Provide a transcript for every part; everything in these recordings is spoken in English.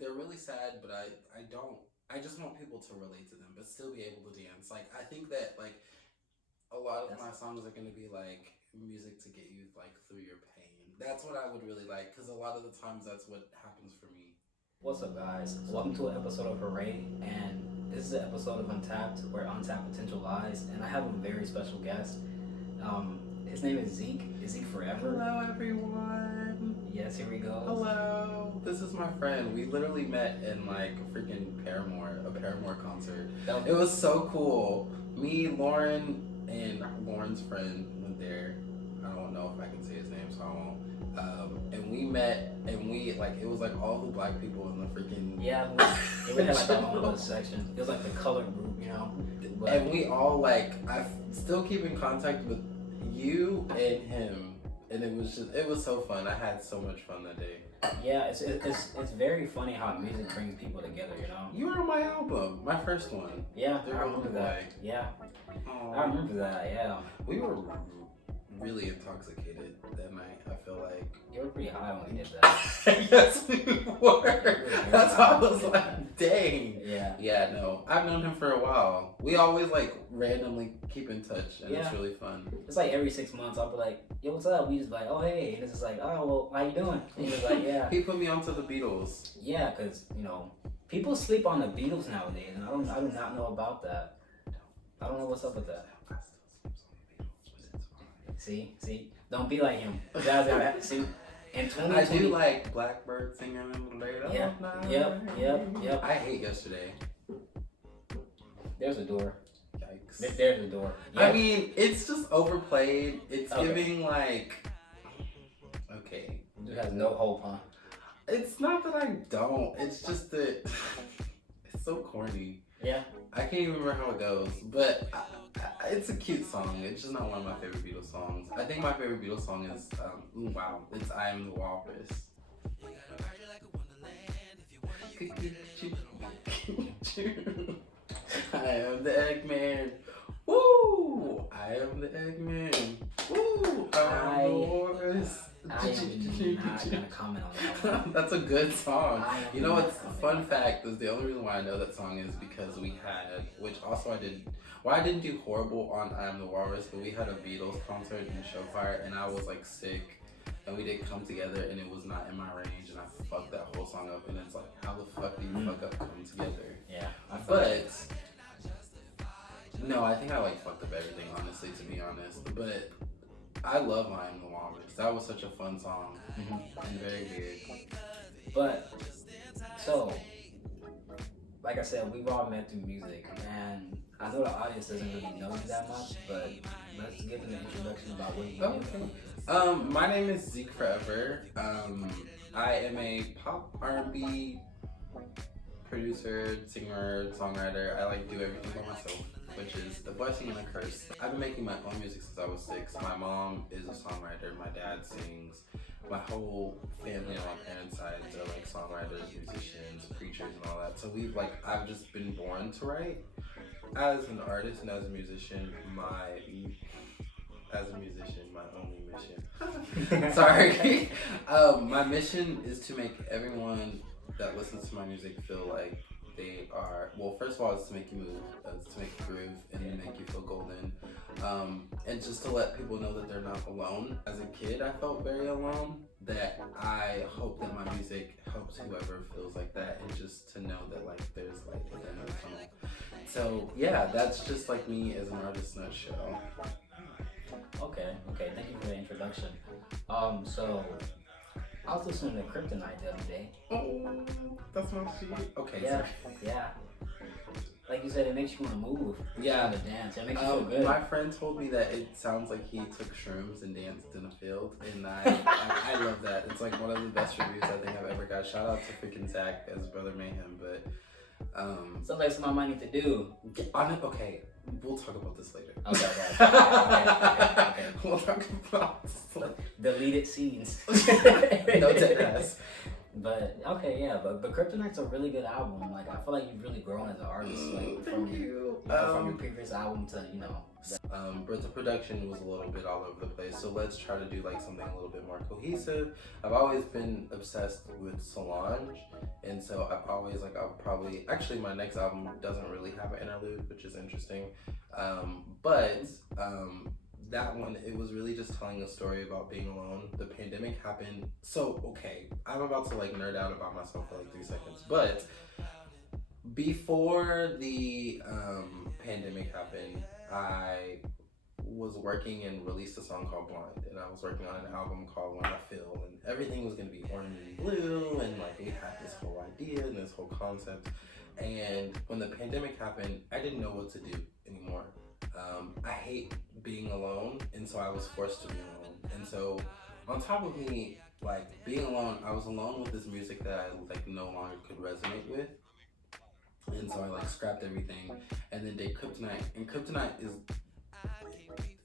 they're really sad, but I don't. I just want people to relate to them, but still be able to dance. Like I think that like a lot of my songs are gonna be like music to get you like through your pain. That's what I would really like because a lot of the times that's what happens for me. What's up, guys? Welcome to an episode of Hooray, and this is an episode of Untapped, where untapped potential lies. And I have a very special guest. His name is Zeke. Is Zeke Forever? Hello, everyone. Yes, here we go. Hello. This is my friend. We literally met in like a freaking a Paramore concert. It was so cool. Me, Lauren, and Lauren's friend went there. I don't know if I can say his name, so I won't. And we met, and we like it was like all the black people in the freaking we had like that one little section. It was like the color group, you know. But, and we all like I still keep in contact with you and him, and it was so fun. I had so much fun that day. Yeah, it's very funny how music brings people together, you know. You were on my album, my first one. Yeah, I remember that. Yeah, I remember that. Yeah, we were really intoxicated that night. I feel like you were pretty high when we did that. Yes, we were. That's why I was like, dang. Yeah. Yeah, no. I've known him for a while. We always like randomly keep in touch, and it's really fun. It's like every 6 months I'll be like, yo, what's up? We just like, oh hey, and it's just like, oh well, how you doing? And he was like, yeah. He put me onto the Beatles. Yeah, because you know, people sleep on the Beatles nowadays, and I do not know about that. I don't know what's up with that. See, don't be like him. See, in 2020, I do like Blackbird singing in the late Yep. I hate Yesterday. There's a door. Yikes. There's a door. Yep. I mean, it's just overplayed. It's giving like, okay. It has no hope, huh? It's not that I don't. It's just that it's so corny. Yeah. I can't even remember how it goes, but it's a cute song. It's just not one of my favorite Beatles songs. I think my favorite Beatles song is, it's I Am the Walrus. I am the Eggman. Woo! I am the Eggman. Woo! I am the Walrus. I am not gonna comment on that. That's a good song. You know what's fun fact is the only reason why I know that song is because we had, which also I did. Well, I didn't do horrible on I Am the Walrus, but we had a Beatles concert in Showfire, and I was like sick, and we didn't come together, and it was not in my range, and I fucked that whole song up, and it's like, how the fuck do you fuck up come together? Yeah. But no, I think I like fucked up everything, honestly, to be honest. But I love I Am the Walrus. That was such a fun song and very weird. But so, like I said, we've all met through music, and I know the audience doesn't really know you that much, but let's give them an introduction about what you do. My name is Zeke Forever. I am a pop R&B producer, singer, songwriter. I like do everything by myself, which is a blessing and a curse. I've been making my own music since I was 6. My mom is a songwriter. My dad sings. My whole family on my parents' side are like songwriters, musicians, preachers, and all that. So I've just been born to write. As an artist and as a musician, my only mission. Sorry. My mission is to make everyone that listens to my music feel like they are, well, first of all, it's to make you move, it's to make you groove, and to make you feel golden. And just to let people know that they're not alone. As a kid, I felt very alone. That I hope that my music helps whoever feels like that, and just to know that like there's light at the end of the tunnel. So yeah, that's just like me as an artist in a nutshell. Okay, thank you for the introduction. So I was listening to Kryptonite the other day. Oh, that's my shit. Okay, yeah, sorry. Yeah. Like you said, it makes you want to move. Yeah. To dance. It makes you feel good. My friend told me that it sounds like he took shrooms and danced in a field, and I love that. It's like one of the best reviews I think I've ever got. Shout out to freaking Zach as Brother Mayhem, but sounds like something I might need to do. Okay, we'll talk about this later. Okay. We'll talk about this later. Deleted scenes. No dead ass. But but Kryptonite's a really good album. Like I feel like you've really grown as an artist, like from your previous album to But the production was a little bit all over the place. So let's try to do like something a little bit more cohesive. I've always been obsessed with Solange, and so I'll probably actually my next album doesn't really have an interlude, which is interesting. But that one, it was really just telling a story about being alone. The pandemic happened. So okay, I'm about to like nerd out about myself for like 3 seconds, but before the pandemic happened, I was working and released a song called Blind, and I was working on an album called When I Feel, and everything was gonna be orange and blue, and like we had this whole idea and this whole concept. And when the pandemic happened, I didn't know what to do anymore. I hate being alone, and so I was forced to be alone. And so, on top of me like being alone, I was alone with this music that I like no longer could resonate with, and so I like scrapped everything and then did Kryptonite. And Kryptonite is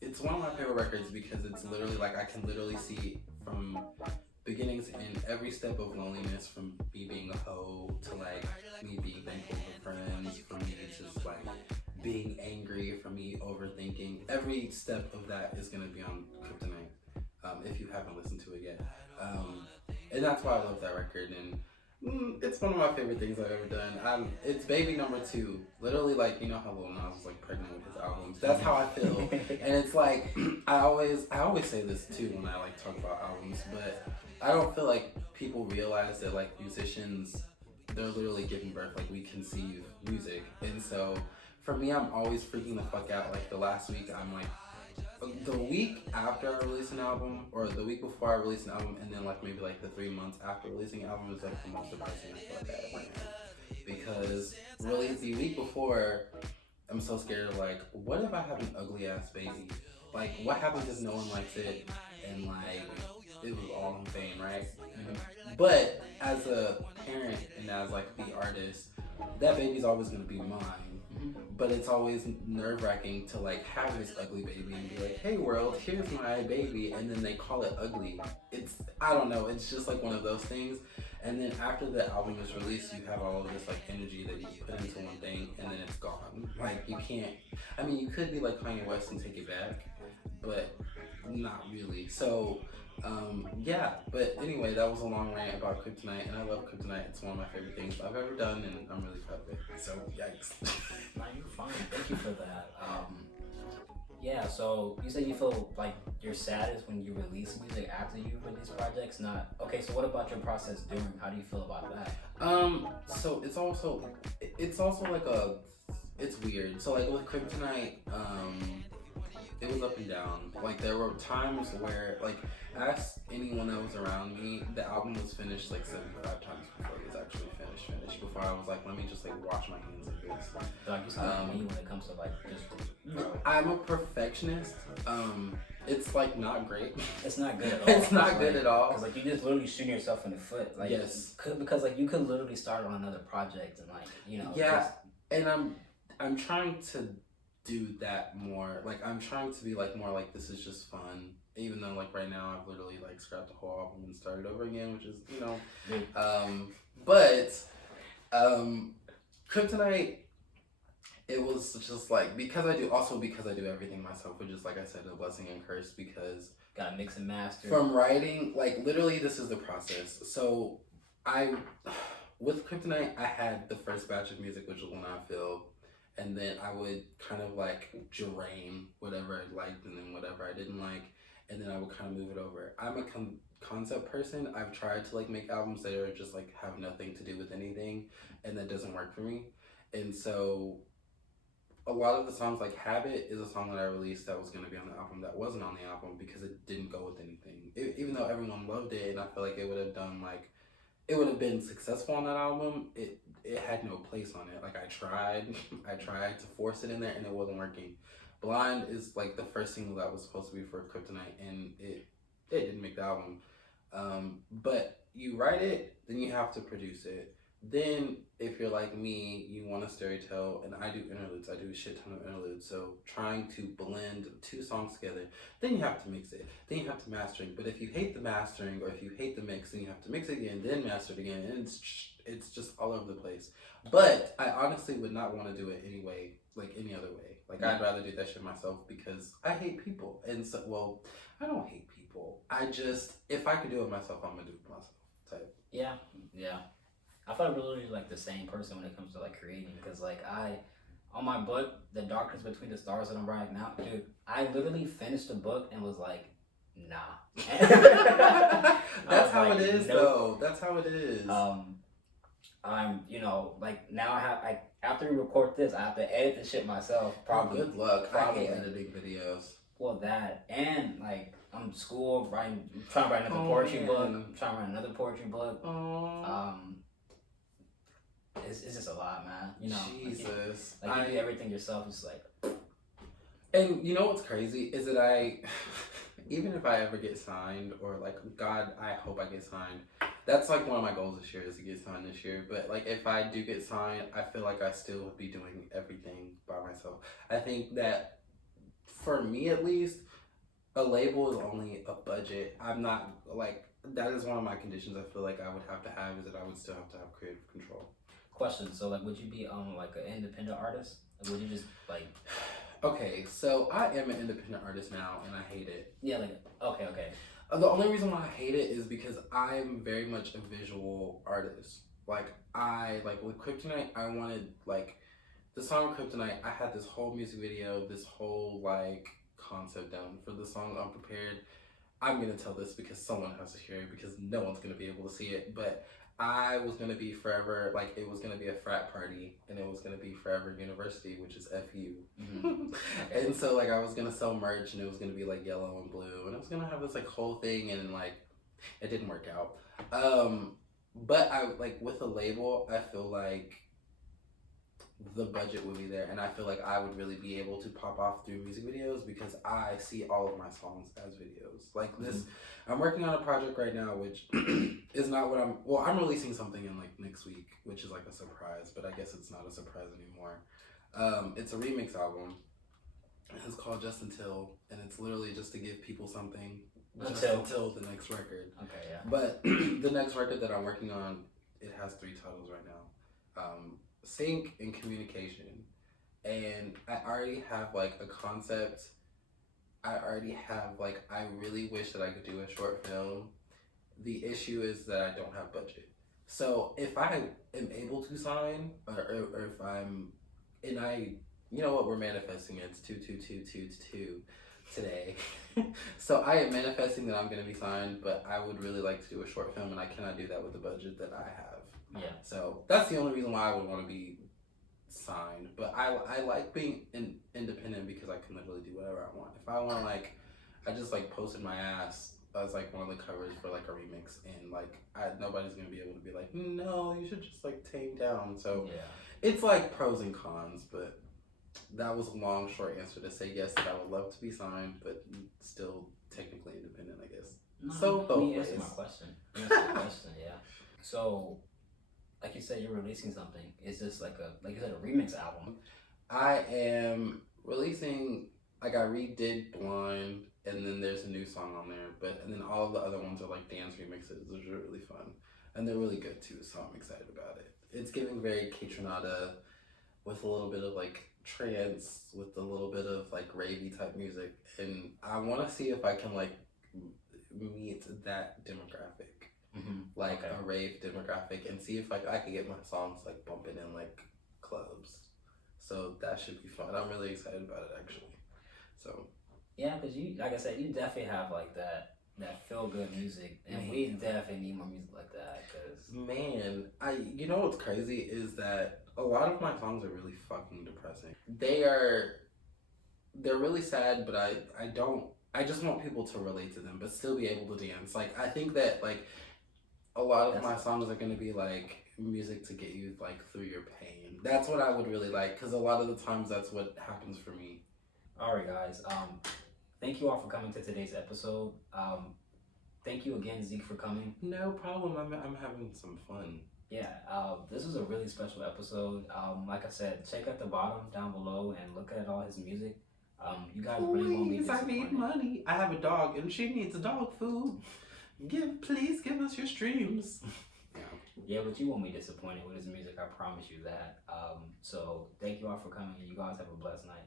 it's one of my favorite records because it's literally like I can literally see from beginning to end every step of loneliness, from me being a hoe to like me being thankful for friends, for me just like being angry, for me overthinking. Every step of that is gonna be on Kryptonite. If you haven't listened to it yet, and that's why I love that record. And it's one of my favorite things I've ever done. It's baby number 2. Literally, like, you know how Lil Nas was like pregnant with his albums. That's how I feel. And it's like I always say this too when I like talk about albums, but I don't feel like people realize that like musicians, they're literally giving birth. Like we conceive music, and so for me, I'm always freaking the fuck out. Like the last week, I'm like the week after I release an album, or the week before I release an album, and then like maybe like the 3 months after releasing an album is like the most depressing I feel like I ever am. Because really, the week before, I'm so scared of like, what if I have an ugly ass baby? Like, what happens if no one likes it, and like it was all in vain, right? But as a parent and as like the artist, that baby's always gonna be mine. But it's always nerve wracking to like have this ugly baby and be like, hey world, here's my baby, and then they call it ugly. I don't know, it's just like one of those things. And then after the album is released, you have all of this like energy that you put into one thing, and then it's gone. Like you can't. I mean, you could be like Kanye West and take it back, but not really. So yeah, but anyway, that was a long rant about Kryptonite, and I love Kryptonite. It's one of my favorite things I've ever done, and I'm really proud of it. So, yikes. No, you're fine. Thank you for that. Yeah, so you said you feel like your saddest when you release music after you release projects. Not okay. So what about your process during? How do you feel about that? So it's also like it's weird. So like with Kryptonite, it was up and down. Like there were times where like ask anyone that was around me, the album was finished like 75 times before it was actually finished. Before I was like, let me just like wash my hands of this. Like you sound like me when it comes to like just. I'm a perfectionist. It's like not great. It's not good at all. It's not good at all. Because like you just literally shooting yourself in the foot. Like yes. Because like you could literally start on another project and like Yeah, just... and I'm trying to do that more. Like I'm trying to be like more like this is just fun. Even though like right now I've literally like scrapped the whole album and started over again, which is but Kryptonite, it was just like because I do everything myself, which is like I said a blessing and curse because gotta mix and master. From writing, like literally this is the process. So with Kryptonite I had the first batch of music, which was When I Feel, and then I would kind of like drain whatever I liked and then whatever I didn't like, and then I would kind of move it over. I'm a concept person. I've tried to like make albums that are just like have nothing to do with anything, and that doesn't work for me. And so a lot of the songs, like Habit is a song that I released that was going to be on the album that wasn't on the album because it didn't go with anything. Even though everyone loved it and I feel like it would have been successful on that album, it had no place on it. Like I tried to force it in there and it wasn't working. Blind is like the first single that was supposed to be for Kryptonite, and it didn't make the album. But you write it, then you have to produce it. Then, if you're like me, you want to storytell, and I do interludes. I do a shit ton of interludes. So, trying to blend two songs together, then you have to mix it. Then you have to mastering. But if you hate the mastering, or if you hate the mix, then you have to mix it again, then master it again, and it's just all over the place. But I honestly would not want to do it anyway, like any other way. Like I'd rather do that shit myself because I hate people, and so well, I don't hate people. I just if I could do it myself, I'm gonna do it myself. Type. Yeah, yeah. I feel like we're literally like the same person when it comes to like creating because like on my book, The Darkness Between the Stars that I'm writing now, dude, I literally finished the book and was like, nah. That's how like, it is, nope. though. That's how it is. I'm, like now after we record this, I have to edit the shit myself. Probably. Good luck. Probably. I hate editing videos. Well, that and like I'm in school trying to write another poetry book. I'm trying to write another poetry book. It's just a lot, man. Jesus. Like you do everything yourself. It's like. And you know what's crazy is that even if I ever get signed, or like God, I hope I get signed. That's like one of my goals this year is to get signed this year. But like if I do get signed, I feel like I still would be doing everything by myself. I think that for me at least, a label is only a budget. I'm not like that is one of my conditions. I feel like I would have to have is that I would still have to have creative control. Question: so like, would you be like an independent artist? Or would you just like? Okay, so I am an independent artist now, and I hate it. Yeah, like okay. The only reason why I hate it is because I'm very much a visual artist. Like with Kryptonite, I wanted like the song Kryptonite. I had this whole music video, this whole like concept down for the song Unprepared. I'm gonna tell this because someone has to hear it because no one's gonna be able to see it, but. I was gonna be forever, like it was gonna be a frat party, and it was gonna be Forever University, which is FU. Mm-hmm. And so like I was gonna sell merch, and it was gonna be like yellow and blue, and I was gonna have this like whole thing, and like it didn't work out. But I like with a label, I feel like the budget would be there, and I feel like I would really be able to pop off through music videos because I see all of my songs as videos. Like this, I'm working on a project right now, which is not what I'm releasing something in like next week, which is like a surprise, but I guess it's not a surprise anymore. It's a remix album. It's called Just Until, and it's literally just to give people something just until the next record. Okay, yeah. But the next record that I'm working on, it has 3 titles right now. Sync and communication, and I already have like a concept. I really wish that I could do a short film. The issue is that I don't have budget. So if I am able to sign, or if I'm, and you know what, we're manifesting it. It's 22222 today. So I am manifesting that I'm going to be signed, but I would really like to do a short film, and I cannot do that with the budget that I have. Yeah. So that's the only reason why I would want to be signed. But I like being independent because I can literally do whatever I want. If I want I just like posted my ass as like one of the covers for like a remix, and like nobody's gonna be able to be like, no, you should just like tame down. So yeah. It's like pros and cons, but that was a long short answer to say yes that I would love to be signed, but still technically independent, I guess. No, so both ways. Answer my question. Yeah. So, like you said, you're releasing something. Is this like you said, a remix album? I am releasing, like I redid Blind, and then there's a new song on there, and then all of the other ones are like dance remixes, which are really fun. And they're really good too, so I'm excited about it. It's giving very K-Tronada with a little bit of like trance, with a little bit of like ravey type music. And I want to see if I can like meet that demographic. Like a rave demographic, and see if I could get my songs like bumping in like clubs. So that should be fun. I'm really excited about it actually. So yeah, because you, like I said, you definitely have like that feel good music, and we definitely need more music like that. Cause you know what's crazy is that a lot of my songs are really fucking depressing. They're really sad, but I just want people to relate to them, but still be able to dance. Like I think that like. A lot of my songs are going to be like music to get you like through your pain. That's what I would really like, because a lot of the times that's what happens for me. All right, guys. Thank you all for coming to today's episode. Thank you again, Zeke, for coming. No problem. I'm having some fun. Yeah, this was a really special episode. Like I said, check at the bottom down below and look at all his music. You guys really won't be Please, I disappointed. need money. I have a dog and she needs dog food. Please give us your streams. Yeah, but you won't be disappointed with his music. I promise you that. So thank you all for coming. You guys have a blessed night.